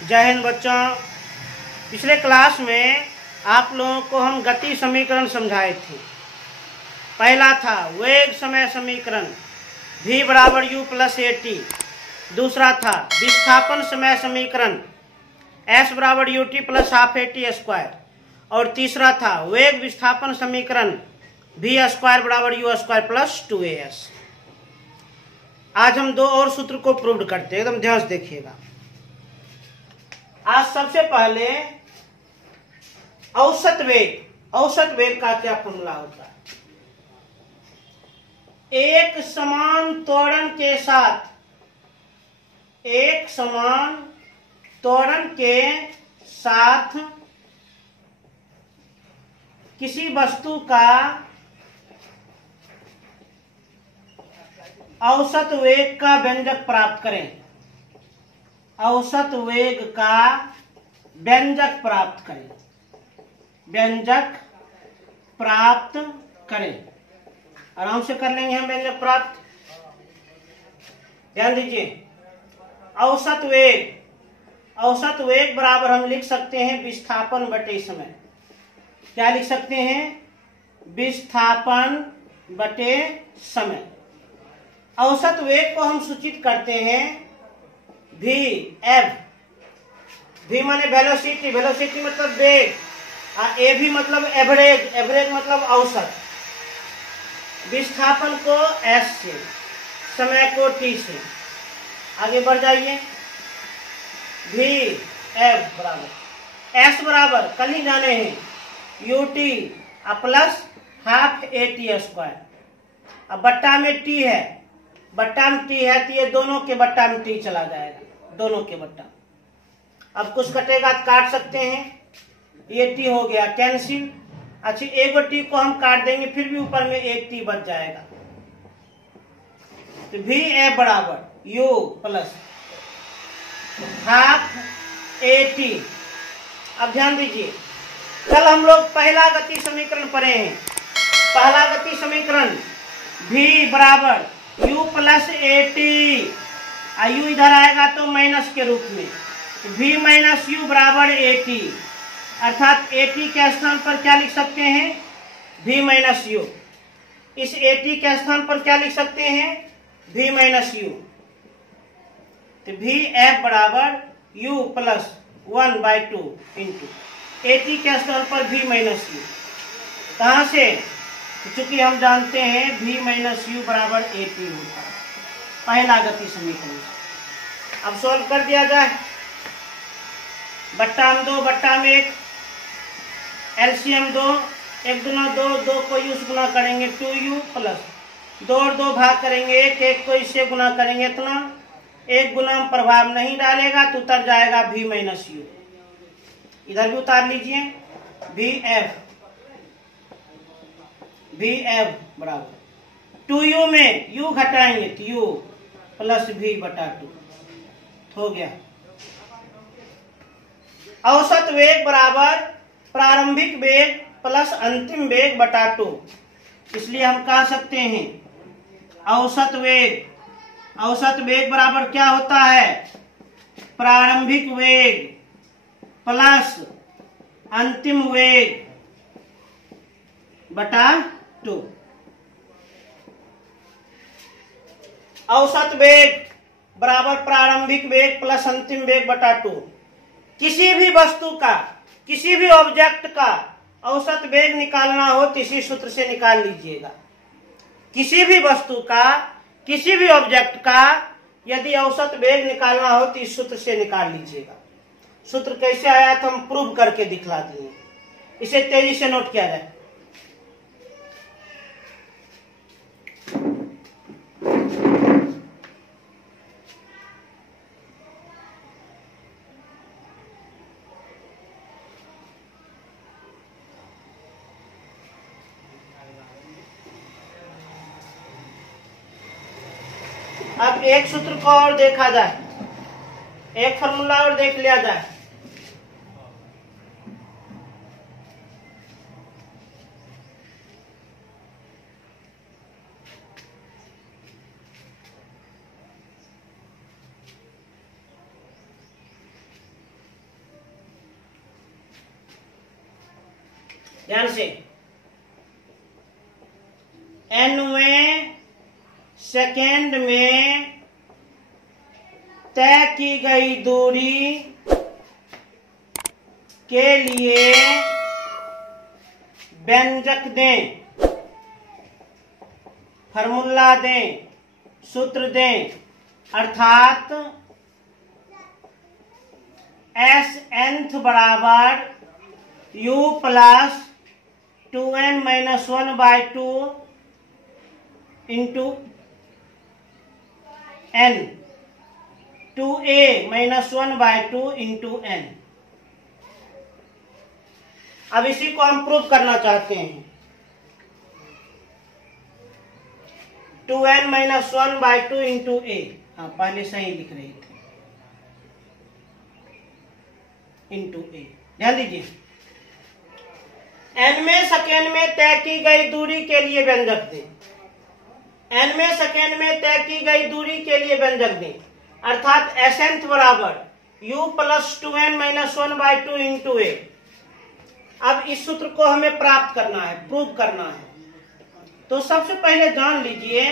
जय हिंद बच्चों। पिछले क्लास में आप लोगों को हम गति समीकरण समझाए थे। पहला था वेग समय समीकरण v बराबर u प्लस ए टी। दूसरा था विस्थापन समय समीकरण s बराबर U T plus half A T square. और तीसरा था वेग विस्थापन समीकरण v स्क्वायर बराबर यू स्क्वायर प्लस 2as। आज हम दो और सूत्र को प्रूव करते हैं, एकदम ध्यान से देखिएगा। आज सबसे पहले औसत वेग का क्या फॉर्मूला होता है? एक समान त्वरण के साथ किसी वस्तु का औसत वेग का व्यंजक प्राप्त करें। औसत वेग का व्यंजक प्राप्त करें। आराम से कर लेंगे हम व्यंजक प्राप्त। ध्यान दीजिए, औसत वेग बराबर हम लिख सकते हैं विस्थापन बटे समय। क्या लिख सकते हैं? विस्थापन बटे समय। औसत वेग को हम सूचित करते हैं v माने वेलोसिटी मतलब वेग, ए भी मतलब एवरेज मतलब औसत। विस्थापन को s से, समय को t से। आगे बढ़ जाइए। v बराबर s बराबर कल ही जाने हैं U T plus half A T square. अब बट्टा में t है, तो ये दोनों के बट्टा में t चला जाएगा, दोनों के बट्टा। अब कुछ कटेगा तो काट सकते हैं, ये t हो गया कैंसिल। अच्छा, एक t को हम काट देंगे, फिर भी ऊपर में एक t बच जाएगा। तो v एफ बराबर u plus half A T. अब ध्यान दीजिए, कल हम लोग पहला गति समीकरण पढ़े हैं। पहला गति समीकरण v बराबर u plus A T, u इधर आएगा तो माइनस के रूप में, v माइनस यू बराबर ए टी। अर्थात ए टी के स्थान पर क्या लिख सकते हैं? v minus you. इस ए टी के स्थान पर क्या लिख सकते हैं? v minus you. तो v एफ बराबर u plus 1/2 into A T के स्थान पर v माइनस यू। कहां से? चूंकि हम जानते हैं v माइनस यू बराबर ए टी होता है। पहला गति समीकरण अब सॉल्व कर दिया जाए। बट्टा में 2, बट्टा में 1, एलसीएम 2, 1 दूना 2, 2 को यू से गुना करेंगे 2u प्लस 2 और 2 भाग करेंगे 1, 1 को इससे गुना करेंगे इतना। 1 गुना में प्रभाव नहीं डालेगा तो उतर जाएगा v माइनस यू। इधर भी उतार लीजिए। v एफ बराबर 2u में u घटाएंगे तो u प्लस v बटा 2 हो गया। औसत वेग बराबर प्रारंभिक वेग प्लस अंतिम वेग बटा 2। इसलिए हम कह सकते हैं औसत वेग बराबर क्या होता है? प्रारंभिक वेग प्लस अंतिम वेग बटा 2। औसत वेग बराबर प्रारंभिक वेग प्लस अंतिम वेग बटा 2। किसी भी वस्तु का, किसी भी ऑब्जेक्ट का औसत वेग निकालना हो तो इसी सूत्र से निकाल लीजिएगा। किसी भी वस्तु का, किसी भी ऑब्जेक्ट का यदि औसत वेग निकालना हो तो इस सूत्र से निकाल लीजिएगा। सूत्र कैसे आया तो हम प्रूव करके दिखला दिए। इसे तेजी से नोट किया जाए। अब एक सूत्र को और देखा जाए, एक फॉर्मूला और देख लिया जाए। ध्यान से, nवें सेकेंड में तय की गई दूरी के लिए व्यंजक दें, फॉर्मूला दें, सूत्र दें, अर्थात एस nth बराबर u plus 2n minus 1/2 into n, 2a minus 1/2 into n। अब इसी को हम प्रूव करना चाहते हैं। 2n माइनस 1/2 इंटू a, हाँ पहले सही लिख रही थी, इंटू a। ध्यान दीजिए, nवें सेकेंड में तय की गई दूरी के लिए व्यंजक दें। nवें सेकेंड में तय की गई दूरी के लिए व्यंजक दें, अर्थात एसएनथ बराबर u plus 2n minus 1/2 into a। अब इस सूत्र को हमें प्राप्त करना है, प्रूव करना है। तो सबसे पहले जान लीजिए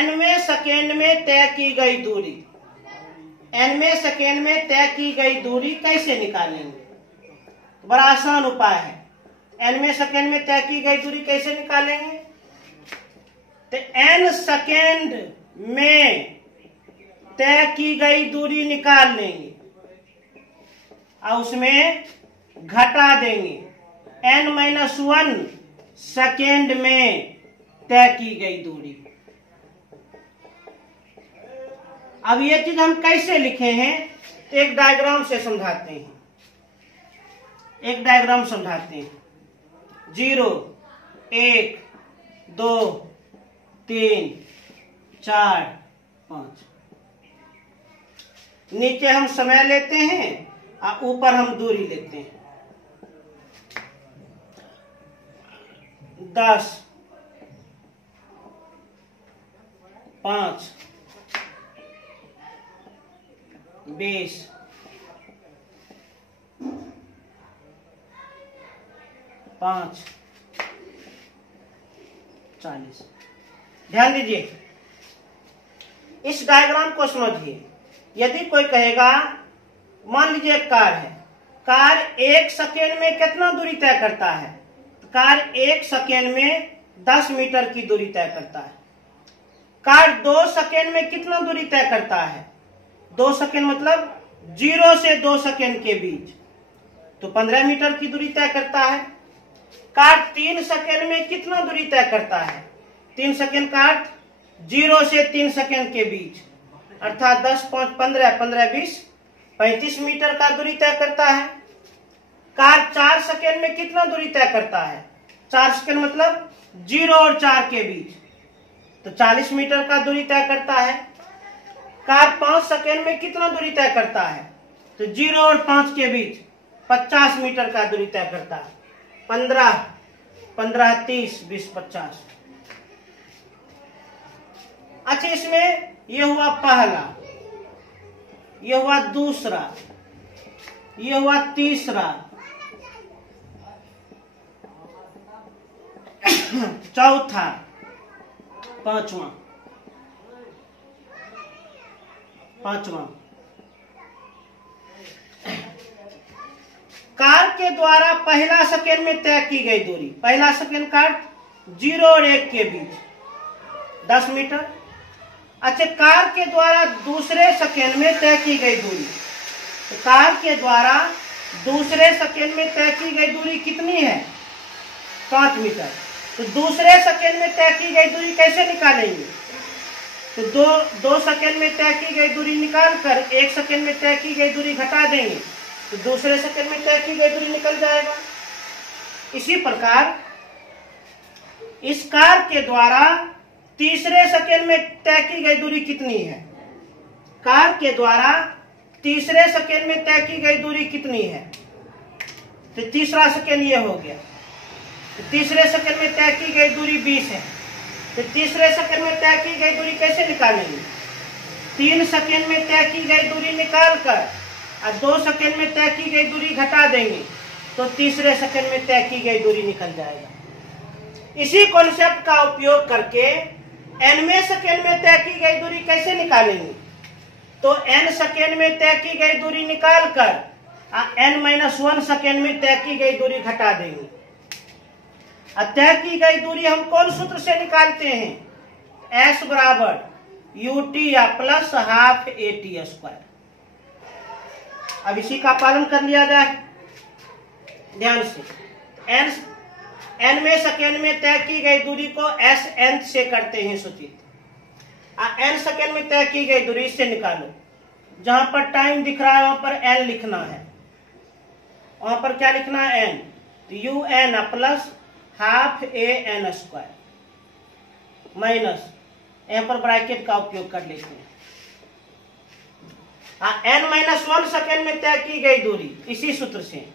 nवें सेकेंड में तय की गई दूरी, nवें सेकेंड में तय की गई दूरी कैसे निकालेंगे? तो बड़ा आसान उपाय है। nवें सेकेंड में तय की गई दूरी कैसे निकालेंगे? तो n सेकेंड में तय की गई दूरी निकाल लेंगे और उसमें घटा देंगे n माइनस 1 सेकेंड में तय की गई दूरी। अब ये चीज हम कैसे लिखे हैं? एक डायग्राम से समझाते हैं, एक डायग्राम समझाते हैं। 0 1 2 3 4 5, नीचे हम समय लेते हैं और ऊपर हम दूरी लेते हैं। 10 5 20 5 40। ध्यान दीजिए, इस डायग्राम को समझिए। यदि कोई कहेगा, मान लीजिए एक कार है, कार 1 सेकेंड में कितना दूरी तय करता है? कार 1 सेकेंड में 10 मीटर की दूरी तय करता है। कार 2 सेकेंड में कितना दूरी तय करता है? 2 सेकेंड मतलब 0 से 2 सेकेंड के बीच, तो 15 मीटर की दूरी तय करता है। कार 3 सेकेंड में कितना दूरी तय करता है? 3 सेकेंड का अर्थ 0 से 3 सेकेंड के बीच, अर्थात 10 5 15 15 20 35 मीटर का दूरी तय करता है। कार 4 सेकेंड में कितना दूरी तय करता है? 4 सेकेंड मतलब 0 और 4 के बीच, तो 40 मीटर का दूरी तय करता है। कार 5 सेकेंड में कितना दूरी तय करता है? तो 0 और 5 के बीच 50 मीटर का दूरी तय करता है। 15 15 30 20 50। अच्छा, इसमें यह हुआ पहला, यह हुआ दूसरा, यह हुआ तीसरा, चौथा, पांचवा, कार के द्वारा पहला सेकेंड में तय की गई दूरी, पहला सेकेंड का 0 और 1 के बीच 10 मीटर। अच्छा, कार के द्वारा दूसरे सेकेंड में तय की गई दूरी, तो कार के द्वारा दूसरे सेकेंड में तय की गई दूरी कितनी है? 5 मीटर। तो दूसरे सेकेंड में तय की गई दूरी कैसे निकालेंगे? तो दो सेकेंड में तय की गई दूरी निकाल कर 1 सेकेंड में तय की गई दूरी घटा देंगे, तो दूसरे सेकेंड में तय की गई दूरी निकल जाएगा। इसी प्रकार इस कार के द्वारा तीसरे सेकेंड में तय की गई दूरी कितनी है? कार के द्वारा तीसरे सेकेंड में तय की गई दूरी कितनी है? तो तीसरा सेकेंड ये हो गया। तो तीसरे सेकेंड में तय की गई दूरी 20 है। तो तीसरे सेकेंड में तय की गई दूरी कैसे निकालेंगे? 3 सेकेंड में तय की गई दूरी निकाल कर और 2 सेकेंड में तय की गई दूरी घटा देंगे, तो तीसरे सेकंड में तय की गई दूरी निकल जाएगा। इसी कॉन्सेप्ट का उपयोग करके nवें सेकंड में तय की गई दूरी कैसे निकालेंगे? तो n सेकंड में तय की गई दूरी निकालकर n-1 सेकंड में तय की गई दूरी घटा देंगे। तय की गई दूरी हम कौन सूत्र से निकालते हैं? s बराबर ut या प्लस हाफ at स्क्वायर। अब इसी का पालन कर लिया जाए ध्यान से। nवें सेकेंड में तय की गई दूरी को s nth से करते हैं सूचित। n सेकेंड में तय की गई दूरी से निकालो। जहां पर टाइम दिख रहा है वहां पर n लिखना है। वहां पर क्या लिखना है? n। तो un plus half an square minus, यहाँ पर ब्रैकेट का उपयोग कर लेते हैं। n-1 सेकेंड में तय की गई दूरी इसी सूत्र से।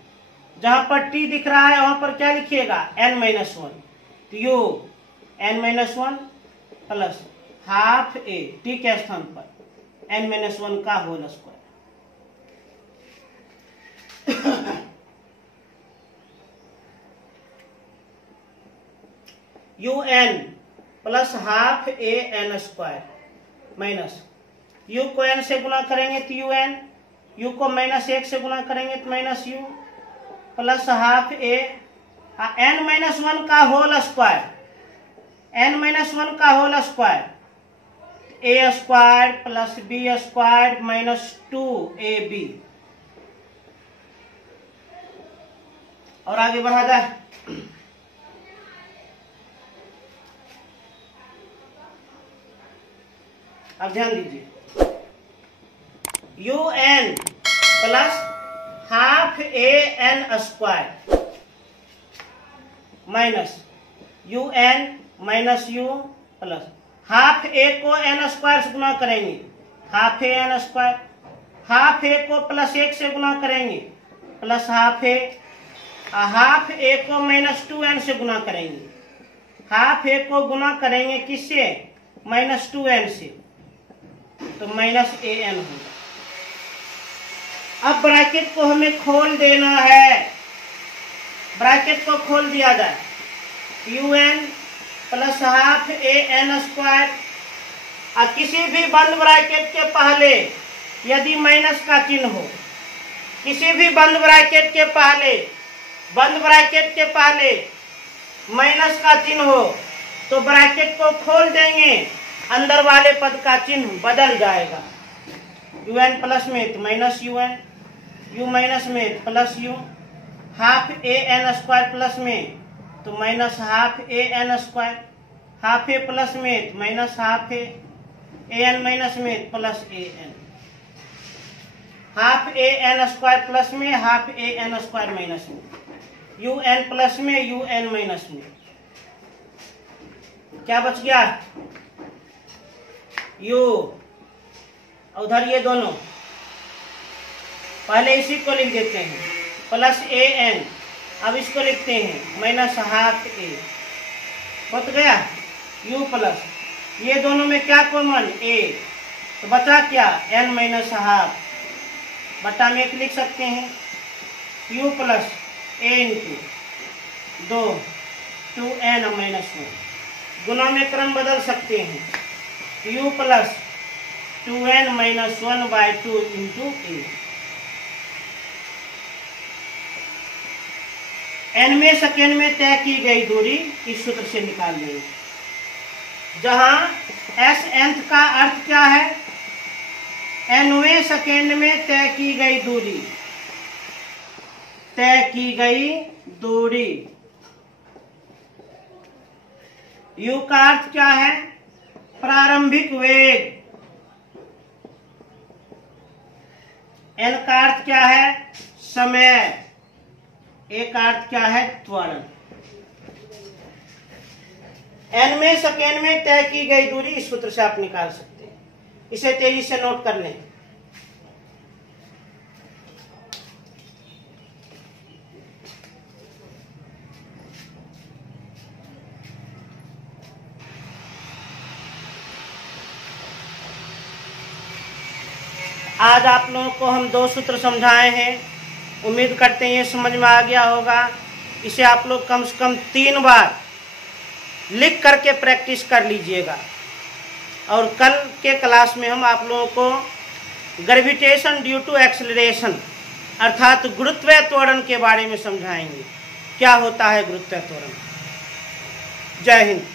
जहां पर t दिख रहा है वहां पर क्या लिखिएगा? n-1। तो n-1 plus half a, t के स्थान पर n-1 का whole square. un plus half an square minus u को n से गुना करेंगे तो un, u को -1 से गुना करेंगे तो -u plus half a n-1 का होल स्क्वायर, n-1 का whole square a square plus b square minus 2ab। और आगे बढ़ा जाए। अब ध्यान दीजिए, un plus half an square minus un minus u plus half a को n स्क्वायर से गुना करेंगे, half an square, half a को प्लस 1 से गुना करेंगे plus half a, half a को -2n से गुना करेंगे, हाफ a को गुना करेंगे किससे? -2n से, तो -an होगा। अब ब्रैकेट को हमें खोल देना है। ब्रैकेट को खोल दिया जाए। un plus half an square, और किसी भी बंद ब्रैकेट के पहले यदि माइनस का चिन्ह हो, किसी भी बंद ब्रैकेट के पहले माइनस का चिन्ह हो तो ब्रैकेट को खोल देंगे, अंदर वाले पद का चिन्ह बदल जाएगा। un प्लस में तो माइनस un, u माइनस में plus u, half an square plus में तो minus half an square, half a plus में तो minus half a, an minus में plus an, half an square plus में हाफ an स्क्वायर माइनस में, un plus में un minus में। क्या बच गया? u, उधर ये दोनों, पहले इसी को लिख देते हैं प्लस an, अब इसको लिखते हैं माइनस हाफ a, बच गया u प्लस, ये दोनों में क्या कॉमन? a, तो बचा क्या? n माइनस हाफ, बटा में 1 लिख सकते हैं, u plus a into 2n minus 1, गुना में क्रम बदल सकते हैं, u plus 2n minus 1/2 into a। nवें सेकेंड में तय की गई दूरी इस सूत्र से निकाल देंगे, जहां s nth का अर्थ क्या है? nवें सेकेंड में तय की गई दूरी, तय की गई दूरी। u का अर्थ क्या है? प्रारंभिक वेग। n का अर्थ क्या है? समय। a का अर्थ क्या है? त्वरण। nवें सेकेंड में तय की गई दूरी इस सूत्र से आप निकाल सकते हैं। इसे तेजी से नोट कर लें। आज आप लोगों को हम 2 सूत्र समझाए हैं। उम्मीद करते हैं ये समझ में आ गया होगा। इसे आप लोग कम से कम 3 बार लिख करके प्रैक्टिस कर लीजिएगा। और कल के क्लास में हम आप लोगों को ग्रेविटेशन ड्यू टू एक्सेलरेशन अर्थात गुरुत्वीय त्वरण के बारे में समझाएंगे। क्या होता है गुरुत्वीय त्वरण। जय हिंद।